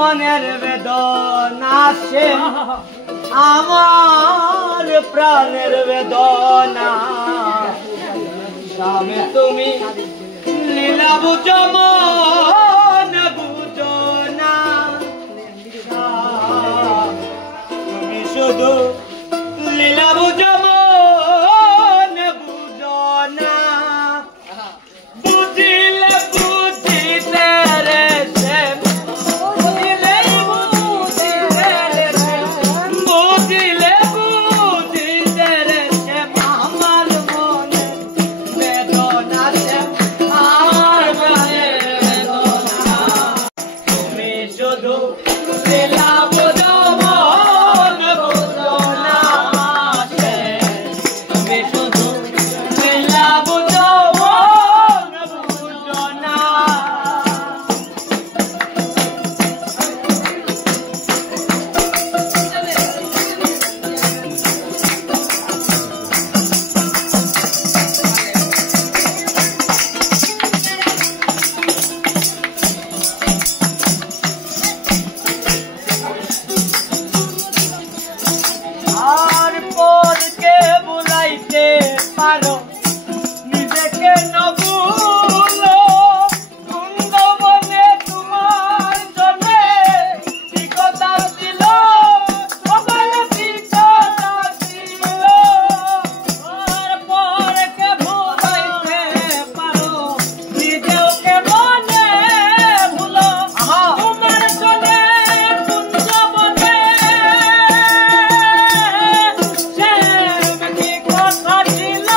মনের বেদনা সে আমার প্রাণের বেদনা স্বামী তুমি লীলা বুঝো মন বুঝো না তুমি শুধু লীলা বুঝো মন বুঝো না বুঝিলে বুঝিতে রে সে বুঝিলে বুঝিতে রে সে আমার মনে বেদনা সে আমার মনে বেদনা তুমি শুধু লীলা বুঝো মন বুঝো না সে তুমি শুধু লীলা বুঝো মন বুঝো না আর পরকে বুলাইতে পারো নিজেকে নবুলো কুন্দবনে তোমার জন্যে কি কথা ছিল ওখানে কি কথা ছিল আর পরকে বুলাইতে পারো নিজেকে মনে ভুলো তোমার জন্যে কুন্দবনে কি কথা ছিল